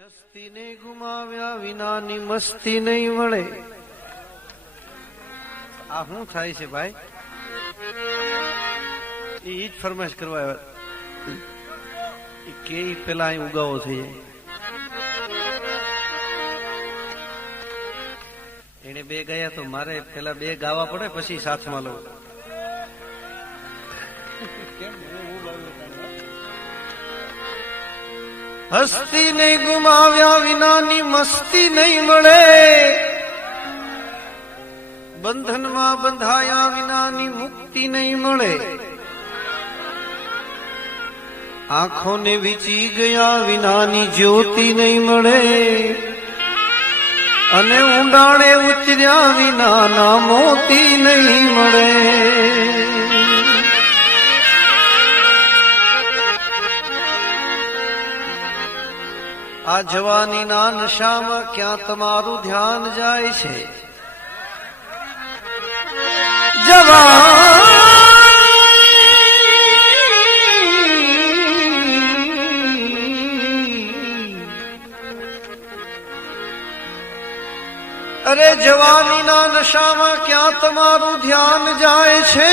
હસ્તીને ગુમાવ્યા વિનાની મસ્તી નહીં મળે. આ શું થાય છે ભાઈ? એ જ ફરમાઈશ કરવા આવ્યા કે પેલા અહીં ઉગાવો થઈ જાય. એને બે ગયા તો મારે પેલા બે ગાવા પડે પછી સાથમાં લઉં. હસ્તી ને ગુમાવ્યા વિનાની મસ્તી નહીં મળે, બંધનમાં બંધાયા વિનાની મુક્તિ નહીં મળે, આંખોને વીંચી ગયા વિનાની જ્યોતિ નહીં મળે, અને ઊંડાણે ઉતર્યા વિનાના મોતી નહીં મળે. આ જવાનીના નશામાં ક્યાં તમારું ધ્યાન જાય છે? અરે જવાનીના નશામાં ક્યાં તમારું ધ્યાન જાય છે?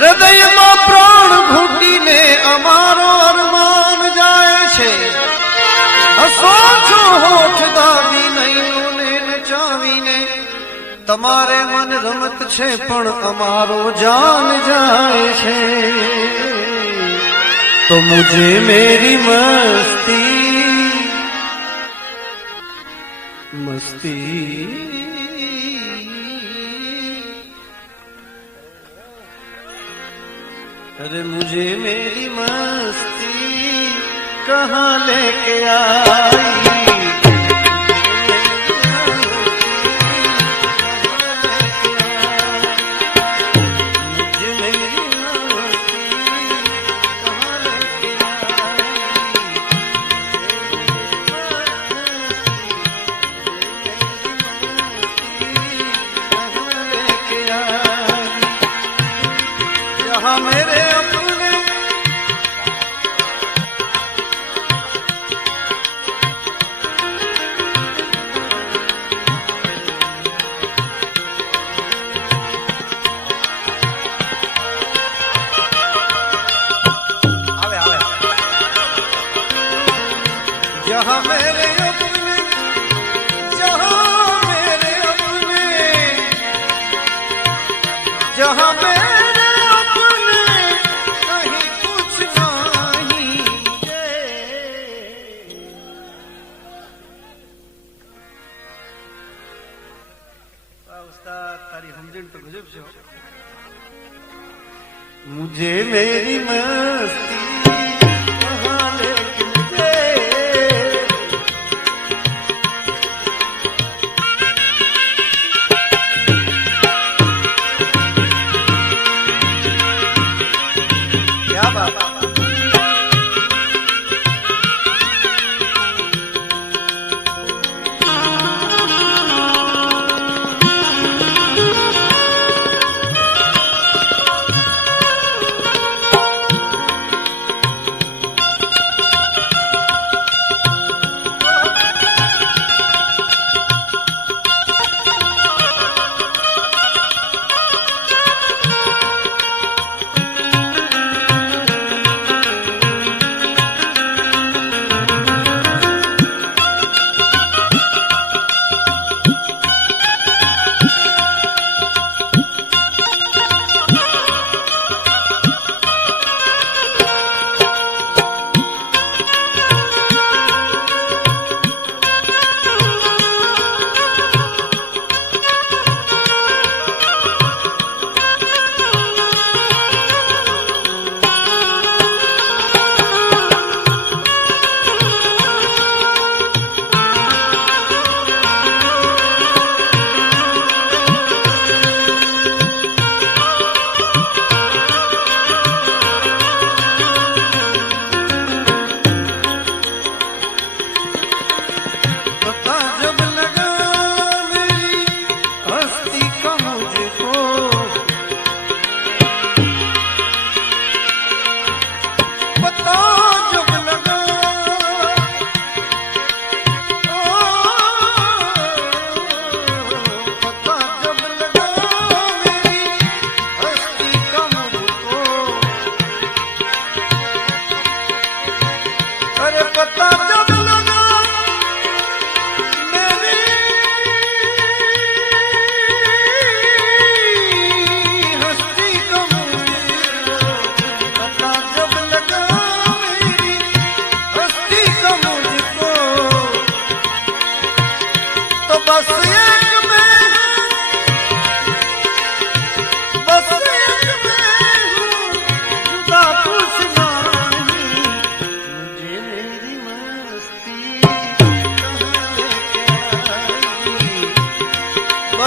હૃદયમાં પ્રાણ ઘૂંટીને અમારો અરમાન જાય છે. હસો છો હોઠ દાબી નૈનોને નચાવીને, તમારે મન રમત છે પણ અમારો જાન જાય છે. તો મુझे मेरी मस्ती मस्ती अरे मुझे मेरी मस्ती कहाँ लेके आई? मेरे अपने आवे आवे जहाँ मेरे अपने, जहाँ मेरे अपने, जहाँ मेरे तारी समझन तो गजब से हो. मुझे मेरी मस्ती कहाँ लेके क्या बात.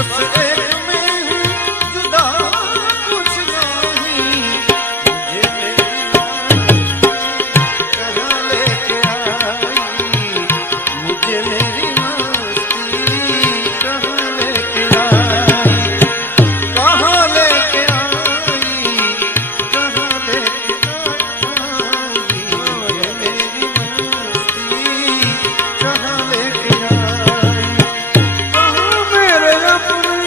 बस एक में हूँ जुदा कुछ नहीं, मुझे मेरी मस्ती कहाँ लेके आई, मुझे मेरी मस्ती कहाँ लेके आई, कहाँ लेके आई, कहाँ लेके आई, मुझे मेरी मस्ती कहाँ लेके आई। कहाँ मेरे अपने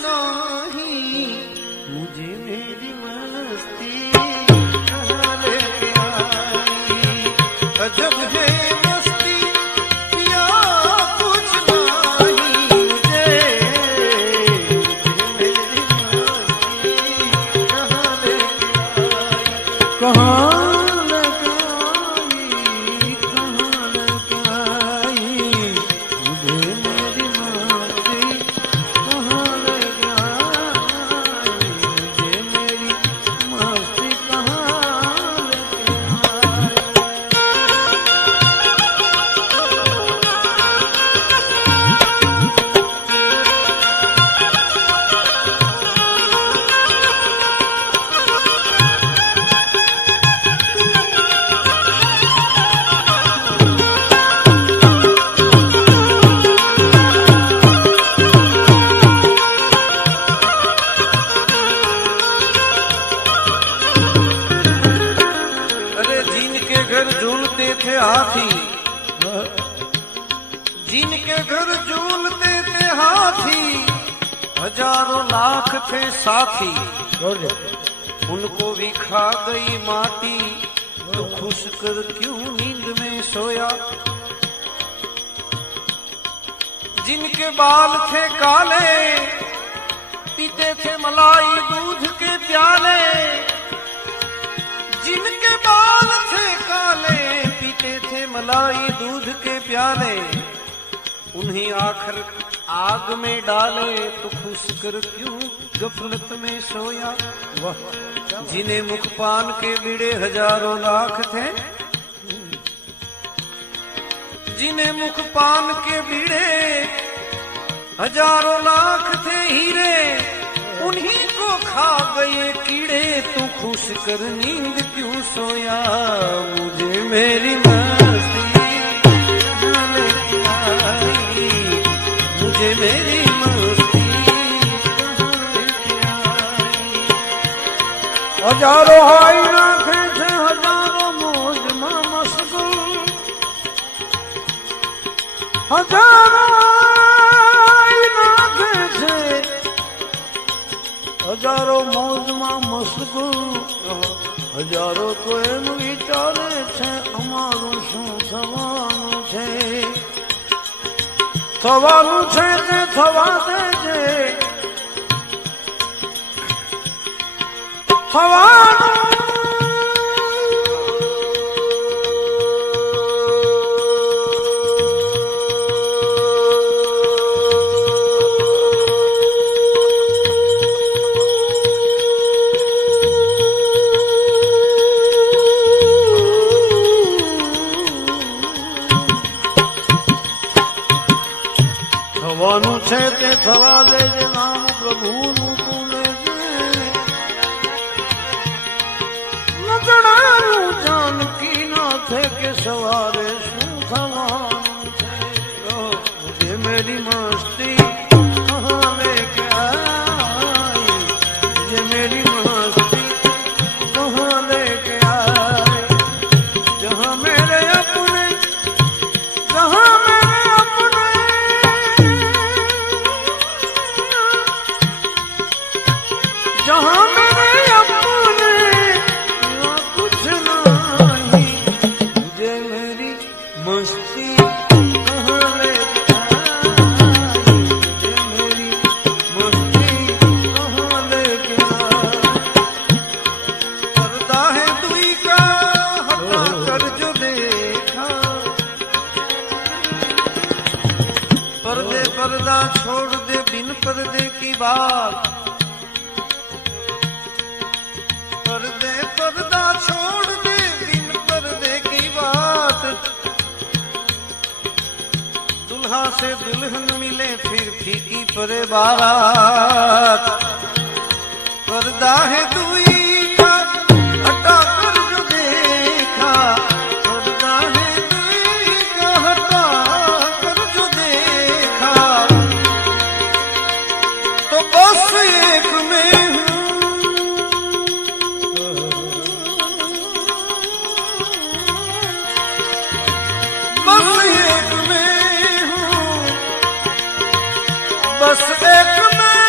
नहीं, मुझे मेरी मस्ती कहाँ लेके आई। अजब है मस्ती या कुछ नहीं, मुझे मेरी मस्ती कहाँ लेके आई। कहाँ थे हाथी, जिनके घर झूलते थे हाथी, हजारों लाख थे साथी, उनको भी खा गई माटी, तो खुश कर क्यों नींद में सोया। जिनके बाल थे काले, पीते थे मलाई दूध के प्याले, जिनके बाल थे काले, पीते थे मलाई दूध के प्याले, उन्हीं आखिर आग में डाले, तो खुश कर क्यों गफलत में सोया। वाह, जिन्हें मुखपान के बीड़े हजारों लाख थे, जिन्हें मुखपान के बीड़े हजारों लाख थे हीरे, उन्हीं को खा गए कीड़े, तू खुश कर नींद क्यों सोया। मुझे मेरी मस्ती कहाँ लेके आई, मुझे मेरी मस्ती कहाँ लेके आई। हजारों आईना थे, हजारों मौज में मशगूल, हजारों आईना थे, हजारों मौज में मशगूल, हजारों तो एम विचारे छे, अमारू शू थवानुं छे। थवानुं छे ते थवा देजे, थवानुं થવાનું છે તે થવા દેજે, નામ પ્રભુનું તું લેજે, નજણાનું જાનકી નાથે કે સવારે શું થવાનું છે। મુझे मेरी मस्ती कहाँ लेके आई, मुझे मेरी मस्ती कहाँ लेके आई। जहाँ मेरे अपने, जहाँ जहाँ मेरे अपने कुछ नहीं, मुझे मेरी मस्ती कहाँ लेके आई, मुझे मेरी मस्ती कहाँ लेके आई। पर्दा है दुई का हटा कर जो देखा, पर्दे पर्दा छोड़ दे बिन पर्दे की बात, पर्दे पर्दा छोड़ दे बिन पर्दे की बात। दुल्हा से दुल्हन मिले फिर फीकी परे बारात, पर्दा है दुई का हटा कर जो देखा, पर्दा है दुई का हटा कर जो देखा, तो बस एक में बस एक में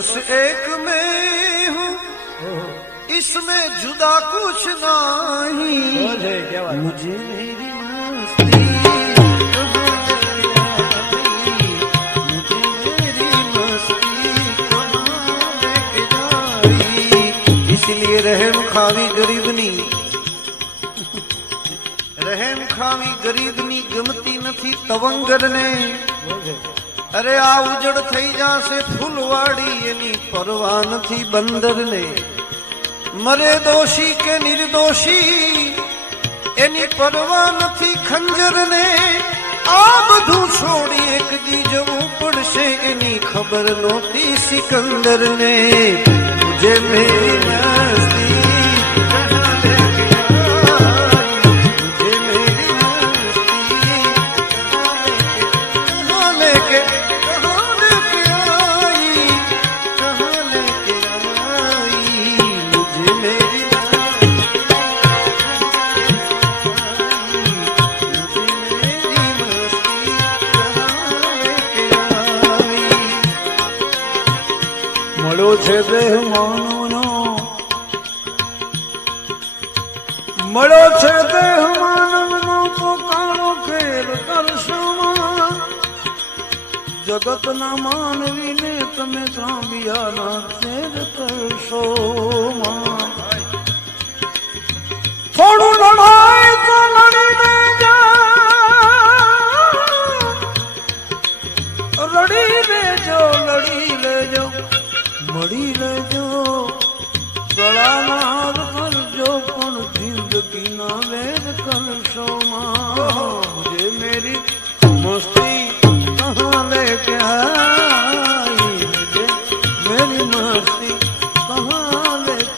बस एक में हूँ, इसमें जुदा कुछ नहीं। मुझे मेरी मस्ती, मुझे मेरी मस्ती कहाँ लेके जाई। इसलिए रहम खावी गरीबनी, रहम खावी गरीबनी गमती નથી તવંગરને। અરે આ ઉજળ થઈ જાશે ફૂલવાડી, એની પરવા નથી બંદરને। મરે દોષી કે નિર્દોષી, એની પરવા નથી ખંજરને। આ બધું છોડી એક દી જવું પડશે, એની ખબર નહોતી સિકંદરને। મુજે મેરી મસ્તી મળ્યો છે દેહ માનવનો, મળ્યો છે દેહ માનવનો પોકારો ફેર કરશોમાં। જગતના માનવીને તમે ત્રાંબિયાના ફેર કરશોમાં। થોડું લડાય તો લડીને જા, રડી લેજો લડી લેજો મળી લેજો। ગળાના હાર કરજો પણ જિંદગીના વેર કરશોમાં। મુझे मेरी मस्ती कहाँ लेके आई, मुझे मेरी मस्ती कहाँ लेके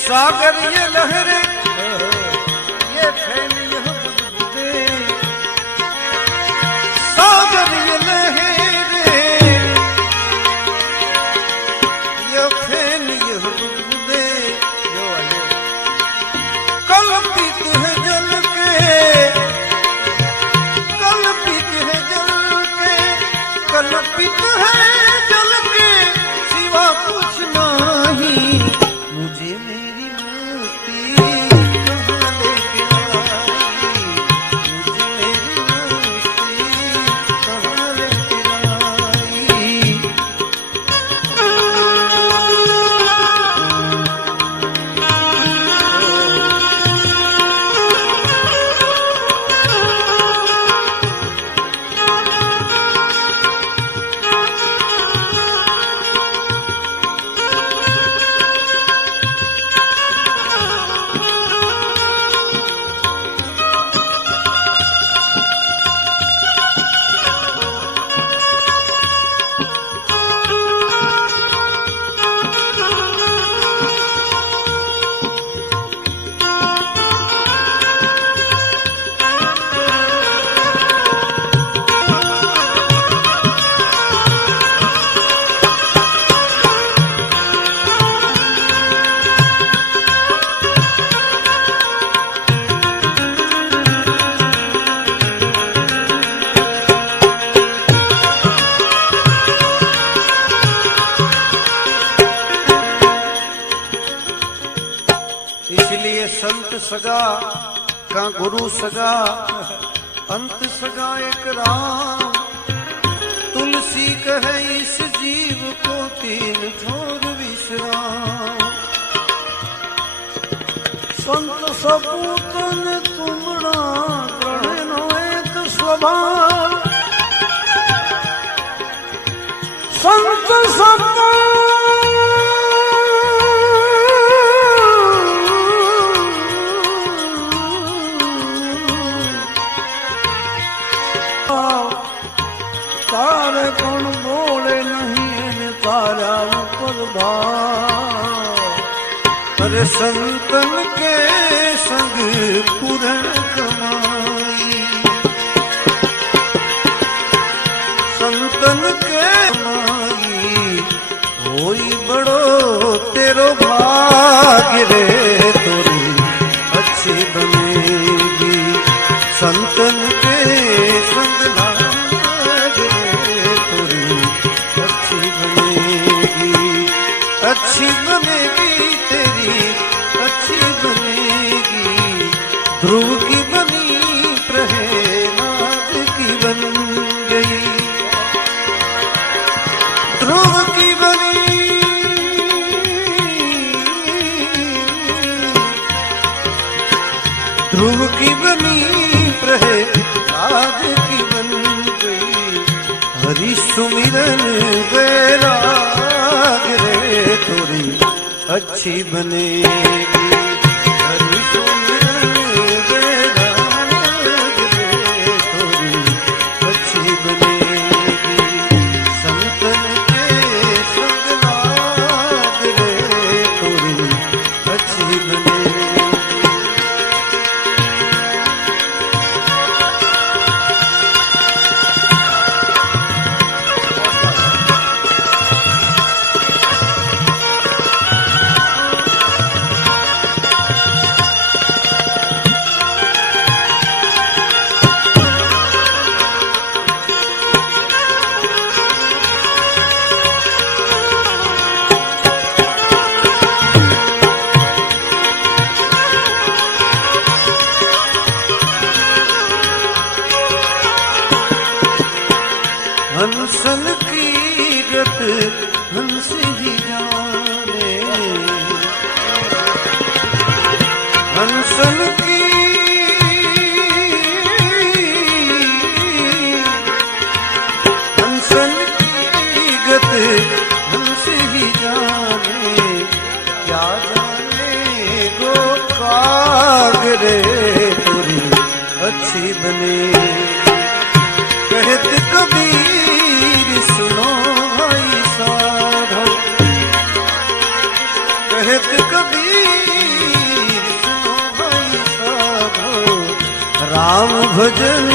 सागर ये लहरें, ये फैल यह बुलबुलें। सागर ये लहरें, ये फैल यह बुलबुलें। कल्पित है जल के, कल्पित है जल के, कल्पित है जल के, सिवा कुछ नहीं। मुझे मेरी मस्ती कहाँ लेके आई, मुझे मेरी मस्ती कहाँ लेके आई। इसलिए संत सगा का गुरु सगा, अंत सगा एक राम। तुलसी कहे इस जीव को तीन छोर विश्राम। संत सपूत ने तुमड़ा प्रणयनो एक स्वभाव। संत सपूत तारे कौन बोले नहीं तारा ऊपर भाव। पर संतन के संग पूरण कमाई। संतन के कमाई होई बड़ो तेरो भाग्य रे, तोरी अच्छी बनेगी संतन के संग लाग रे, तोरी अच्छी बनेगी, अच्छी बनेगी तेरी अच्छी बनेगी। ध्रुव की बनी प्रहलाद की बन गई, ध्रुव की बनी ध्रुव की बनी प्रहलाद की बन गई। हरि सुमिरन वैराग रे, तोरी अच्छी बनेगी। हरि सुमिरन वैराग रे, तोरी अच्छी बनेगी। संतन के संग लाग रे, तोरी अच्छी बनेगी। हंसन की गत हंस ही जाने, हंसन की हंसन की गत हंस ही जाने। क्या जाने गो काग रे, तोरी अच्छी बने। कहत कबीर सुनो भाई साधो, कहत कबीर सुनो भाई साधो। राम भजन